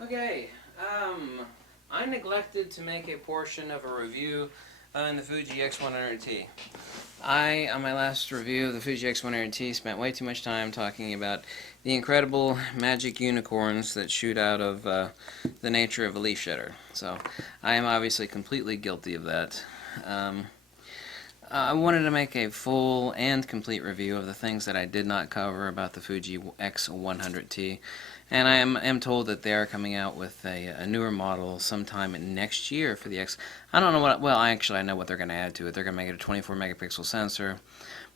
Okay, I neglected to make a portion of a review on the Fuji X100T. On my last review of the Fuji X100T, spent way too much time talking about the incredible magic unicorns that shoot out of the nature of a leaf shedder. So, I am obviously completely guilty of that. I wanted to make a full and complete review of the things that I did not cover about the Fuji X100T. And I am told that they are coming out with a newer model sometime next year for the X. I don't know what, well, actually I know what they're going to add to it. They're going to make it a 24 megapixel sensor,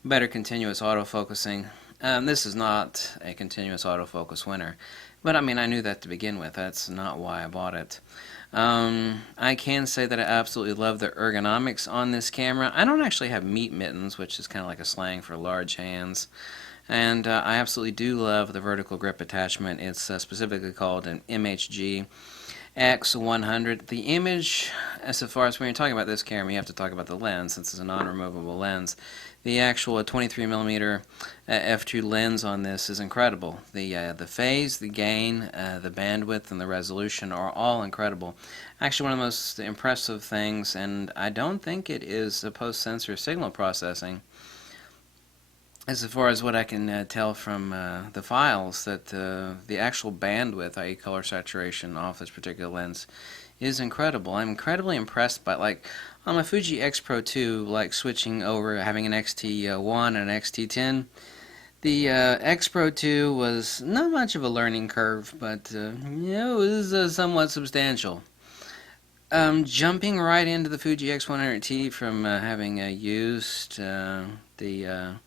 better continuous autofocusing. This is not a continuous autofocus winner. But I mean, I knew that to begin with. That's not why I bought it. I can say that I absolutely love the ergonomics on this camera. I don't actually have meat mittens, which is kind of like a slang for large hands. And I absolutely do love the vertical grip attachment. It's specifically called an MHG X100. The image, as far as when you're talking about this camera, you have to talk about the lens, since it's a non-removable lens. The actual 23mm f2 lens on this is incredible. The phase, the gain, the bandwidth, and the resolution are all incredible. Actually, one of the most impressive things, and I don't think it is post-sensor signal processing, as far as what I can tell from the files, that the actual bandwidth, i.e. color saturation, off this particular lens is incredible. I'm incredibly impressed by, like, on my Fuji X Pro 2, like switching over, having an XT1 and an XT10, the X Pro 2 was not much of a learning curve, but it was somewhat substantial. Jumping right into the Fuji X100T from having used the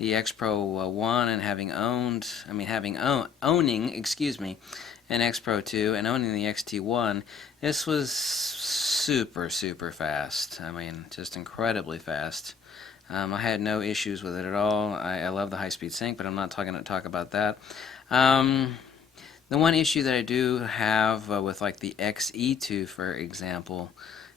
X Pro 1 and owning an X Pro 2 and owning the XT1, this was super fast. I mean, just incredibly fast. I had no issues with it at all. I love the high-speed sync, but I'm not going to talk about that. The one issue that I do have with like the XE2, for example,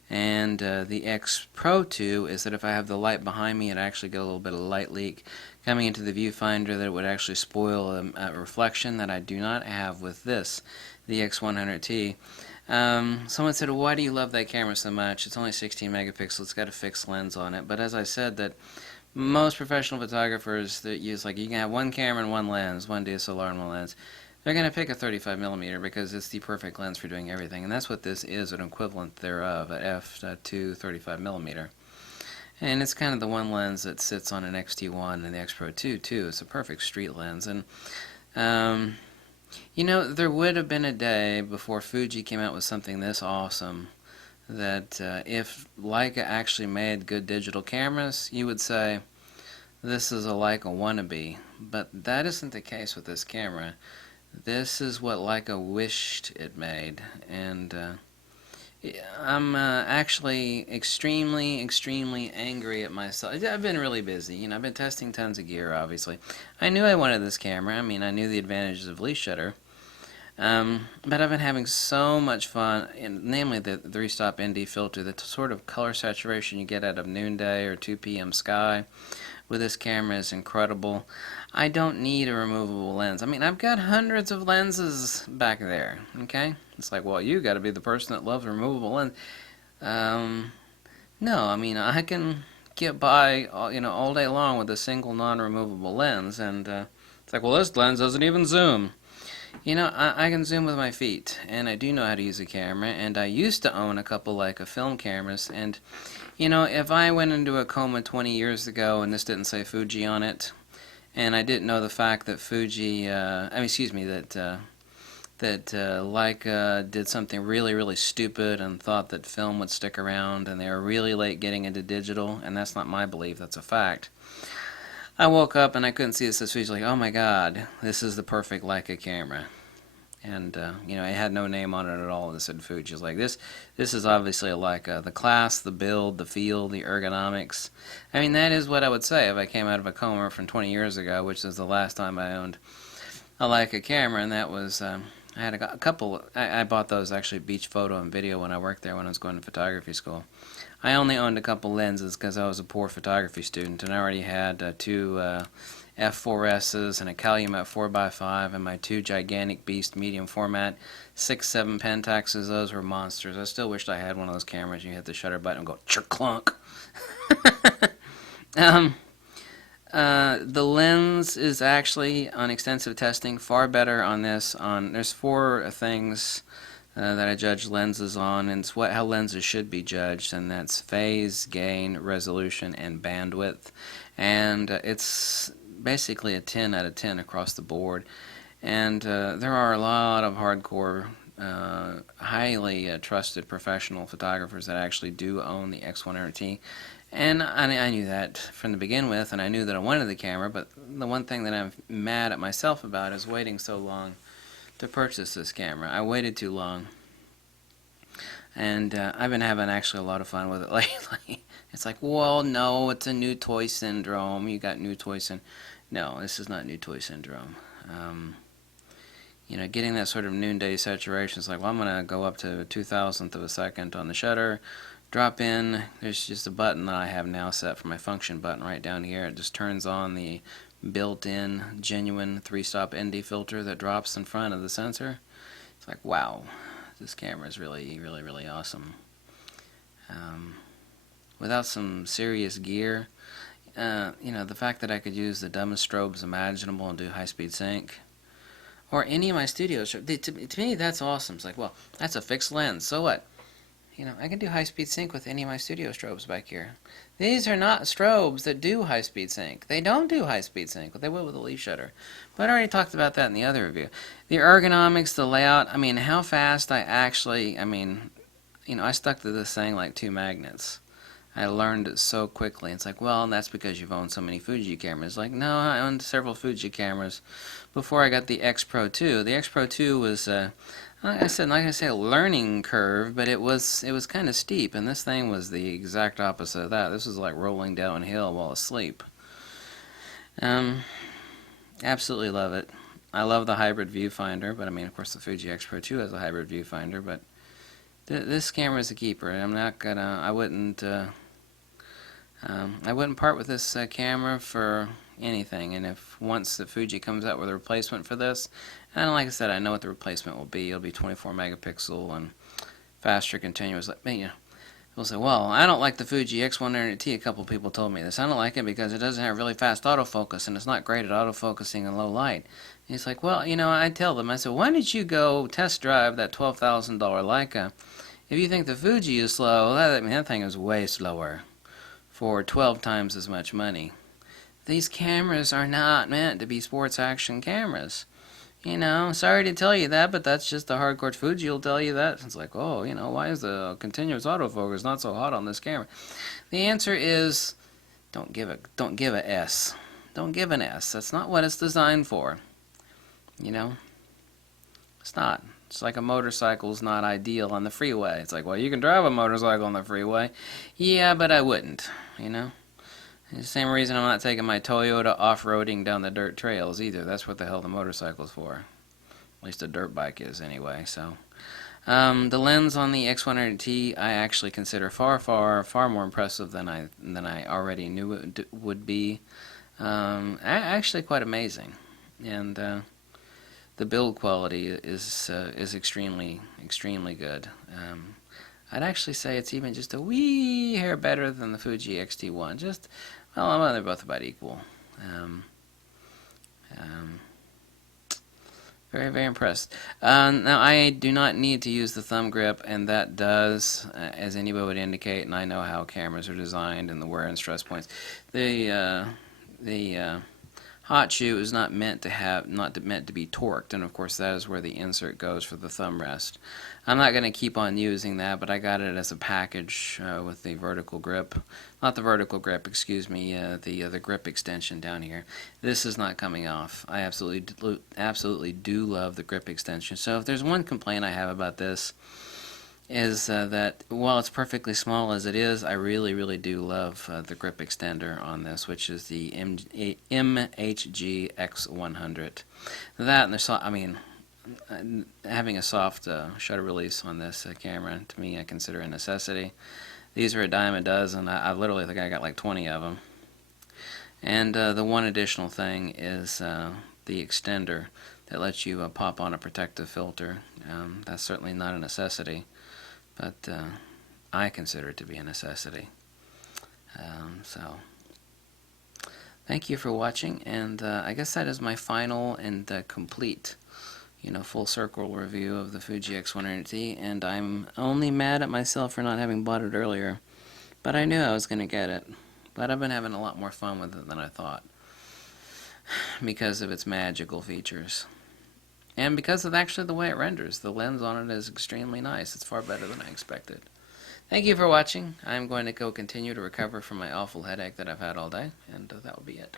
and the X Pro 2 is that if I have the light behind me, it actually get a little bit of light leak coming into the viewfinder that would actually spoil a reflection that I do not have with this, the X100T. Someone said, well, why do you love that camera so much? It's only 16 megapixels, it's got a fixed lens on it. But as I said, that most professional photographers that use, like, you can have one camera and one lens, one DSLR and one lens, they're going to pick a 35mm because it's the perfect lens for doing everything. And that's what this is, an equivalent thereof, a f2 35mm. And it's kind of the one lens that sits on an XT1 and the X Pro 2 too. It's a perfect street lens. And you know, there would have been a day before Fuji came out with something this awesome that if Leica actually made good digital cameras, you would say this is a Leica wannabe. But that isn't the case with this camera. This is what Leica wished it made, and I'm actually extremely angry at myself. I've been really busy. You know, I've been testing tons of gear, obviously. I knew I wanted this camera. I mean, I knew the advantages of leaf shutter. But I've been having so much fun, namely the 3-stop ND filter, the sort of color saturation you get out of noonday or 2 p.m. sky with this camera is incredible. I don't need a removable lens. I mean, I've got hundreds of lenses back there, okay? It's like, well, you got to be the person that loves removable lens. No, I mean, I can get by, all day long with a single non-removable lens, and it's like, well, this lens doesn't even zoom. You know, I can zoom with my feet, and I do know how to use a camera, and I used to own a couple like film cameras, and you know, if I went into a coma 20 years ago and this didn't say Fuji on it, and I didn't know the fact that that Leica did something really stupid and thought that film would stick around, and they were really late getting into digital, and that's not my belief, that's a fact. I woke up and I couldn't see this. Fuji, like, oh my god, this is the perfect Leica camera. And, it had no name on it at all. It said Fuji. It's like, this is obviously a Leica. The class, the build, the feel, the ergonomics. I mean, that is what I would say if I came out of a coma from 20 years ago, which is the last time I owned a Leica camera, and that was, I had a couple, I bought those actually, Beach Photo and Video, when I worked there when I was going to photography school. I only owned a couple lenses because I was a poor photography student, and I already had two f4s's and a Calumet 4x5 and my two gigantic beast medium format 6.7 Pentaxes. Those were monsters. I still wished I had one of those cameras. You hit the shutter button and go clunk. The lens is actually, on extensive testing, far better on this. There's four things that I judge lenses on, and it's how lenses should be judged, and that's phase, gain, resolution, and bandwidth. And it's basically a 10 out of 10 across the board. And there are a lot of hardcore, highly trusted professional photographers that actually do own the X100T. And I knew that from the begin with, and I knew that I wanted the camera, but the one thing that I'm mad at myself about is waiting so long to purchase this camera. I waited too long, and I've been having actually a lot of fun with it lately. It's like, well, no, it's a new toy syndrome. You got new toy syndrome. No, this is not new toy syndrome. You know, getting that sort of noonday saturation is like, well, I'm going to go up to 2,000th of a second on the shutter, drop in. There's just a button that I have now set for my function button right down here. It just turns on the built-in genuine 3-stop ND filter that drops in front of the sensor. It's like, wow, this camera is really, really, really awesome. Without some serious gear, you know, the fact that I could use the dumbest strobes imaginable and do high-speed sync, or any of my studio strobes, to me that's awesome. It's like, well, that's a fixed lens, so what? You know, I can do high-speed sync with any of my studio strobes back here. These are not strobes that do high-speed sync. They don't do high-speed sync, but they will with a leaf shutter. But I already talked about that in the other review. The ergonomics, the layout, I mean, how fast I actually, I mean, you know, I stuck to this thing like two magnets. I learned it so quickly. It's like, well, that's because you've owned so many Fuji cameras. Like, no, I owned several Fuji cameras before I got the X Pro 2. The X Pro 2 was, like I said, a learning curve, but it was kind of steep, and this thing was the exact opposite of that. This was like rolling downhill while asleep. Absolutely love it. I love the hybrid viewfinder, but I mean, of course, the Fuji X Pro 2 has a hybrid viewfinder, but this camera is a keeper. I'm not gonna, I wouldn't part with this camera for anything. And if once the Fuji comes out with a replacement for this, and like I said, I know what the replacement will be. It'll be 24 megapixel and faster continuous. Like, you know, people say, well, I don't like the Fuji X100T. A couple people told me this. I don't like it because it doesn't have really fast autofocus, and it's not great at autofocusing in low light. And he's like, well, you know, I tell them, I said, why don't you go test drive that $12,000 Leica? If you think the Fuji is slow, I mean, that thing is way slower for 12 times as much money. These cameras are not meant to be sports action cameras. You know, sorry to tell you that, but that's just the hardcore Fuji will tell you that. It's like, oh, you know, why is the continuous autofocus not so hot on this camera? The answer is, don't give a S. Don't give an S. That's not what it's designed for. You know, it's not. It's like a motorcycle is not ideal on the freeway. It's like, well, you can drive a motorcycle on the freeway. Yeah, but I wouldn't, you know. It's the same reason I'm not taking my Toyota off-roading down the dirt trails either. That's what the hell the motorcycle's for. At least a dirt bike is anyway, so. The lens on the X100T I actually consider far more impressive than I already knew it would be. Actually quite amazing. And the build quality is extremely good. I'd actually say it's even just a wee hair better than the Fuji X-T1. Just, well, they're both about equal. Very impressed. Now, I do not need to use the thumb grip, and that does, as anybody would indicate, and I know how cameras are designed and the wear and stress points. The hot shoe is not meant to be torqued, and of course that is where the insert goes for the thumb rest. I'm not going to keep on using that, but I got it as a package with the vertical grip, not the vertical grip, excuse me, the grip extension down here. This is not coming off. I absolutely do love the grip extension. So if there's one complaint I have about this, is that while it's perfectly small as it is, I really do love the grip extender on this, which is the MHG X100. That and I mean, having a soft shutter release on this camera, to me, I consider a necessity. These are a dime a dozen. I literally think I got like 20 of them. And the one additional thing is the extender that lets you pop on a protective filter. That's certainly not a necessity, but I consider it to be a necessity. So thank you for watching, and I guess that is my final and complete, full circle review of the Fuji X100T, and I'm only mad at myself for not having bought it earlier, but I knew I was going to get it. But I've been having a lot more fun with it than I thought, because of its magical features. And because of actually the way it renders. The lens on it is extremely nice. It's far better than I expected. Thank you for watching. I'm going to go continue to recover from my awful headache that I've had all day, and that will be it.